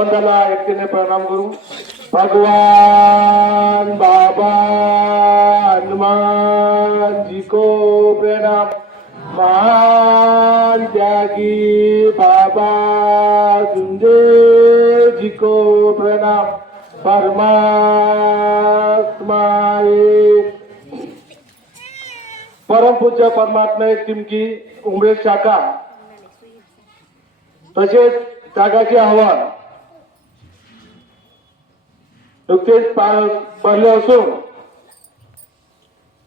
सरपंचाला एकटीने प्रणाम करू. भगवान बाबा हनुमान जी को प्रणाम. महान त्यागी बाबा जुंजे जी को प्रणाम. परमात्मा एक परमपूज्य परमात्मा एक टिमकी उमरेड शाखा तसेच जागाचे आव्हान नुकतेच पडले असून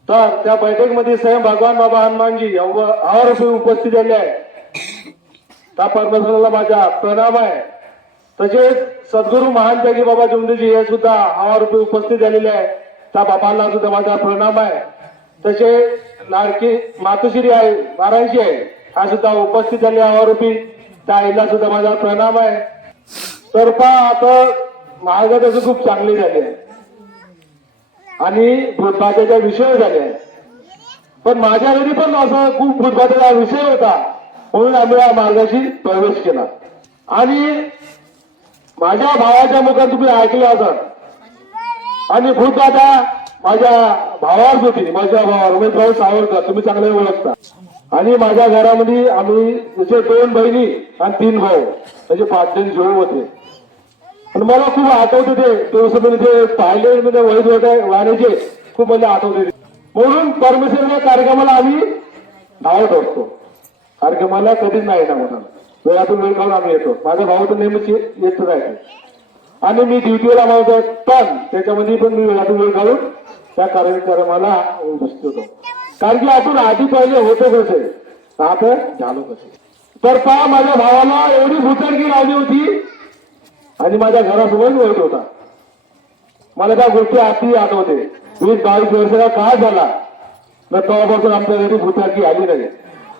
तर त्या बैठकीमध्ये स्वयं भगवान बाबा हनुमानजी आवार उपस्थित झाले आहे. त्या परमेश्वराला माझा प्रणाम आहे. तसेच सद्गुरू महान त्यागी बाबा जुमदेजी हे सुद्धा आवार उपस्थित झालेले आहे. त्या बाबांना सुद्धा माझा प्रणाम आहे. तसे लाडकी मातोश्री आहे वाराणसी आहे हा सुद्धा उपस्थित झाले आवारूपी त्या आईला सुद्धा माझा प्रणाम आहे. तर पहा आता महागात खूप चांगले झाले आहे आणि भूतबाधेचा विषय झाले आहे. पण माझ्या घरी पण असं खूप भूतबाधेचा विषय होता म्हणून आम्ही या मार्गाशी प्रवेश केला. आणि माझ्या भावाच्या मुखात तुम्ही ऐकलं असत आणि भूतबाधा माझ्या भावावर होती. माझ्या भावावर उमेश भाऊ सावरकर तुम्ही चांगले ओळखता. आणि माझ्या घरामध्ये आम्ही जसे 2 बहिणी आणि 3 भाऊ म्हणजे 5 जण जीव होते. आणि मला खूप आठवते ते पाहिले म्हणजे वैध होते वाण्याचे खूप मला आठवते. म्हणून परमेश्वराच्या कार्यक्रमाला आम्ही धावत असतो. कार्यक्रमाला कधीच नाही ना म्हणून वेळातून वेळ काढून आम्ही येतो. माझा भाऊ तर नेहमीच येत राहतो आणि मी ड्युटीला मावतो पण त्याच्यामध्ये पण मी वेळातून वेळ काढून त्या कार्यक्रमाला उपस्थित होतो. कारण की आपण आधी पहिले होतो कसे आता झालो कसे. तर पहा माझ्या भावाला एवढी भुतडकी लावली होती आणि माझ्या घरासमोर होत होता. मला त्या गोष्टी आधी आठवते. 20-22 वर्षाचा काळ झाला तर तेव्हापासून आमच्या घरी भुतारकी आली नाही.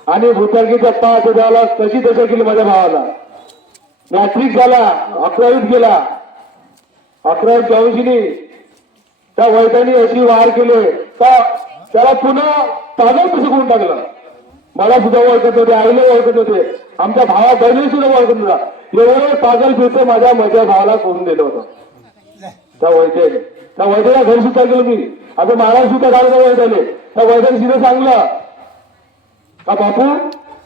आणि भुतारकीच्या पाच द्यायला कशी दशा केली माझ्या भावाला. मॅट्रिक झाला 11वीत गेला 1184 त्या वैद्याने अशी वार केले तर त्याला पुन्हा पागल कसं करून टाकलं. मला सुद्धा ओळखत होते आईला ओळखत होते आमच्या भावा बहिणी सुद्धा ओळखत होता. एवढं पागल फिरतं माझ्या भावाला करून दिलं होतं त्या वैद्याला घरी सुद्धा गेलो मी. आता महाराज सुद्धा झालं वैद्याने त्या वैद्याने तिने सांगलं का बापू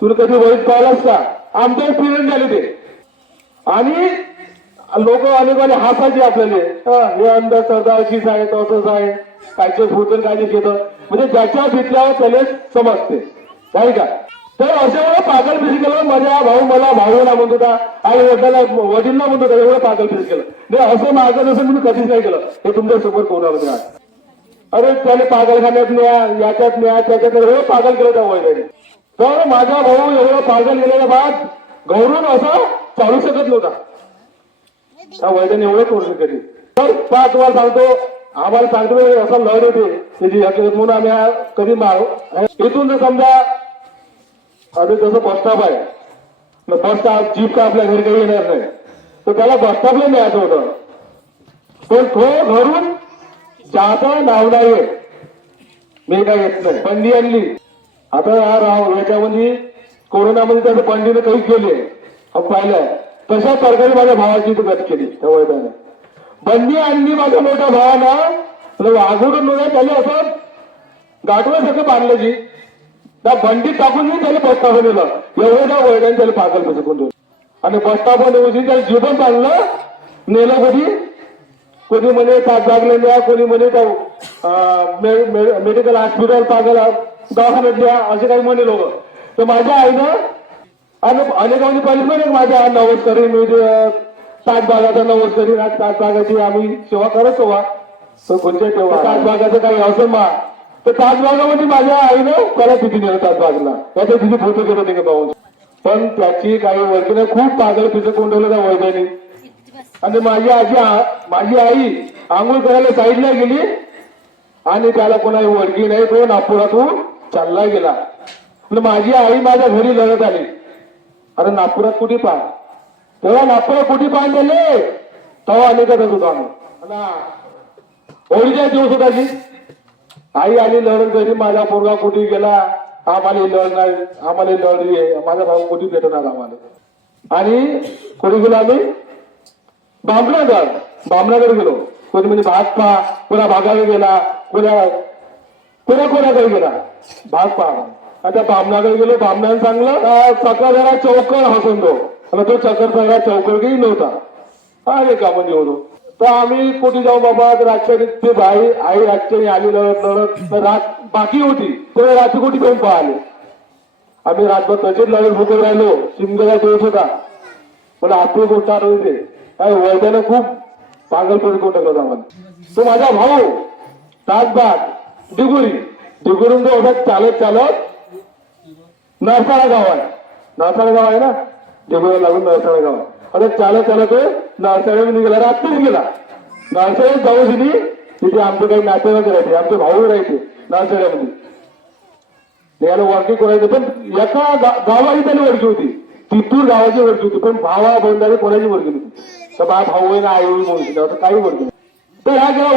तुला कधी वैद पाहिलास का. आमच्या पिरियड झाले ते आणि लोक अनेकाने हसायचे आपल्याला हे अंधश्रद्धा अशीच आहे तसंच आहे कायचं भूतन काय घेतं म्हणजे ज्याच्या भेटल्यावर त्याला समजते नाही का. तर अशा वेळेला पागल फिरी केलं. माझ्या भाऊ मला भाऊला म्हणत होता आई वडीलला म्हणत होता एवढं पागल फिरी केलं नाही. असं माझं नसेल मी कधीच नाही केलं. हे तुमच्या समोर कोणाला अरे त्याने पागलखान्यात न्या याच्यात न्या त्याच्यात एवढं पागल केलं त्या वैद्याने. तर माझा भाऊ एवढं पागल गेलेल्या बाद गौरव असं चालू शकत नव्हता. त्या वैद्याने एवढं कोर्स केली. तर पाच वेळा सांगतो आम्हाला सांगतो असं लढ होते त्याची हकीकत म्हणून आम्ही कधी इथून जर समजा आम्ही जसं बस स्टॉप आहे बस स्टॉप जीप का आपल्या घरी काही येणार नाही तर त्याला बस स्टॉपला न्यायचं होतं. पण तो घरून जाता नाव नाही मी काय येत नाही. बंदी आणली आता याच्यामध्ये कोरोनामध्ये त्याचं बंदीने काही केले पाहिलंय तशा प्रकारे माझ्या भावाची गत केली त्या वैद्याने. बंदी आणली माझ्या मोठ्या भावानं वाघोडून नव्हे त्याने असं गाठव्यासारखं बांधलं जी त्या बंडी टाकून त्याला बस स्टॉपवर नेलं. एवढं त्या वैद्याने त्याला पागल फसकून दिलं आणि बस स्टॉपवर नेऊन त्याला जीवन बांधलं नेलं. कोणी म्हणे ताजबागला न्या कोणी म्हणे मेडिकल हॉस्पिटल पागल दवाखान्यात न्या असे काही म्हणे लोक. तर माझ्या आईनं आणि अनेकांनी पाहिजे म्हणे माझ्या नवस करीन मी ताजबागाचा नवस करीन. आज ताजबागाची आम्ही सेवा करत तेव्हा तर कोणत्या तेव्हा ताजबागाचं काही असं मा तर ताजबागामध्ये माझ्या आईनं त्याला तिथे नेलं ताजबागला त्याच्या तिथे फोटो केलं होते का भाऊ. पण त्याची काही ओळखीने खूप पागल पिसं कोण ठेवलं त्या वैद्याने. आणि माझी आई आंघोळ करायला साईडला गेली आणि त्याला कोणाही ओळखी नाही. तो नागपुरातून चालला गेला. माझी आई माझ्या घरी लढत आली अरे नागपुरात कुठे पाय तेव्हा नागपुरात कुठे पाय गेले तेव्हा अनेकच होतो आम्ही होळीच्या दिवस होता की आई आली लढत घरी माझा पोरगा कुठे गेला आम्हाला लढणार आम्हाला लढली माझा भाऊ कुठे भेटणार आम्हाला. आणि कुठे गेलो आम्ही बामणाकडे गेलो. कोणी म्हणजे भाग पहा, कोणा भागाकडे गेला, कोणाकडे गेला भाग पहा. आता बामणाकडे गेलो. बामणाने सांगलं सकाळ जरा चौकर हसून तो आणि तो चक्कर सगळा चौकर काही नव्हता. अरे का म्हणजे होतो. तर आम्ही कुठे जाऊ बाबा. तर रातच्या ते आई रातच्या आली लढत रात बाकी होती तर रात्री कुठे जाऊन पाहिले. आम्ही रातभर तसेच लढत भुकत राहिलो. शिमगेला दिवस होता. मला हाती गोष्ट आठवते. काय वैद्यानं खूप पागलपणे कोण टाकलं आम्हाला. तो माझा भाऊ तासबाग डिगुरून जो होता चालत नरसाळा गाव आहे ना. डिगुरीला लागून नरसाळा गाव आहे. आता चालत नरसाळ्यामध्ये गेला. रात्रीच गेला. नरसाळ्यात जाऊ तिथे आमचे काही नातेवाईक राहायचे. आमचे भाऊ राहायचे नरसाळ्यामध्ये. याला वर्की करायचं. पण एका गावाची त्याने वर्की होती. तिथूर गावाची वर्की होती. पण भावा बंधारे कोणाची वर्की नव्हती. तर बा भाऊ आहे ना आई म्हणून असं काही वर्की नाही. तर हा गेला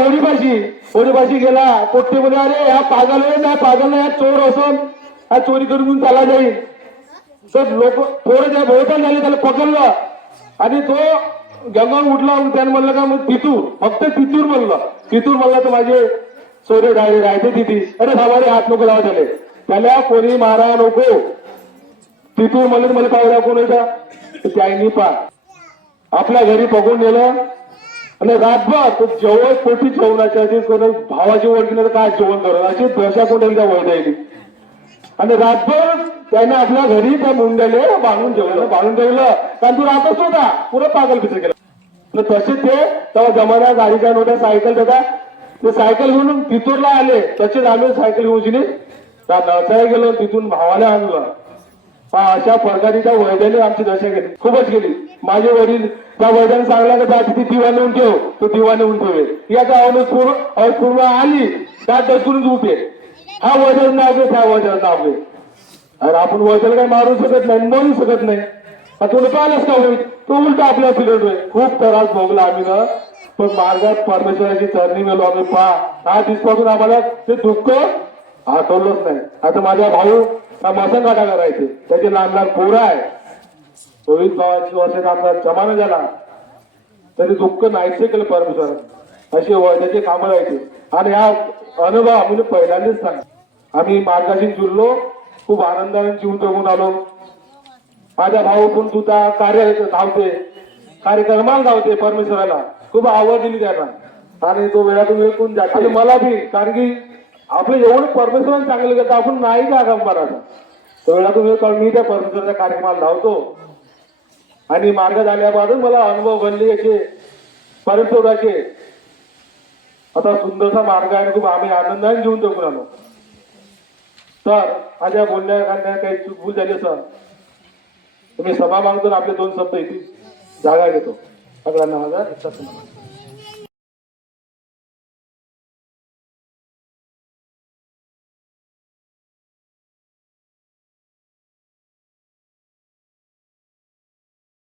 होडीपाशी गेला. पोट्टे मध्ये अरे हा पागल आहे चोर असून हा चोरी करून त्याला जाईल. तर लोक थोडं त्या भोवताल झाले. त्याला पकडलं आणि तो गंगावर उठला. त्याने म्हणलं का मग फक्त तिथूर म्हणलं तर माझे सोरे राहते तिथे. अरे भावारे हात नको लावा त्याला कोणी मारा नको. तिथून म्हणलं मला पाहिला कोण होता. त्यांनी आपल्या घरी पकडून नेलं आणि रातभर तो जेवण पोटी जेवणाच्या आधी कोण भावाची ओळखीनं काय जेवण करत अशी दशा कोणी त्या वैद्याची. आणि रातभर त्याने आपल्या घरी त्या मुंड्याले बांधून ठेवलं कारण तू राहतच होता. पुरं पागल पिछे केलं. तसे ते तेव्हा जमाना गाडी काय नव्हत्या. सायकल होता. ते सायकल घेऊन तिथूरला आले. तसेच आम्ही सायकल घेऊन त्या नळसाळ्या गेलो. तिथून भावाला आणलं. अशा प्रकारे त्या वैद्याने आमची दशा केली. खूपच केली. माझे वडील त्या वैद्याने सांगला का तिथे दिवा नेऊन ठेव. तो दिवा नेऊन ठेवे. याचा अवपूर्ण आली त्यात दसूनच उठे. हा वैद्याचं नाव घे त्या वैद्याचं नाव घे. अरे आपण वैद्याला काही मारू शकत नाही म्हणू शकत नाही. तुला पाहिलंच का होईल. तो उलटा आपल्या फिरतोय. खूप त्रास भोगला आम्ही ना. पण मार्गात परमेश्वराची चरणी गेलो आम्ही. हा दिवसापासून आम्हाला ते दुःख आठवलंच नाही. आता माझा भाऊ मसन काटा करायचे. त्याचे लहान पोरं आहे. 24 वर्षाचा आमचा जमाना झाला तरी दुःख नाहीसे केलं परमेश्वर. असे वैद्याचे कामं राहायचे. आणि हा अनुभव आम्ही पहिल्यांदाच सांग. आम्ही मार्गाशी जुळलो. खूप आनंदाने जीवन जगून आलो. माझा भाऊ पण तुझा कार्यक्रमाला धावते. परमेश्वराला खूप आवड दिली त्यांना. आणि तो वेळातून वेळ कोण जाते. आणि मला बी कारण की आपलं एवढं परमेश्वराने चांगलं करतं आपण नाही का गंभीराचा. तो वेळातून वेळ काढून मी त्या परमेश्वराच्या कार्यक्रमाला धावतो. आणि मार्ग झाल्यापासून मला अनुभव बनले याचे परमेश्वराचे. आता सुंदरसा मार्ग आहे. खूप आम्ही आनंदाने जीवन जगून आलो. तर माझ्या बोलण्या काही चूकभूल झाली सर तुम्ही सभा मागतो. आपले 2 शब्द इथे जागा घेतो. सगळ्यांना माझा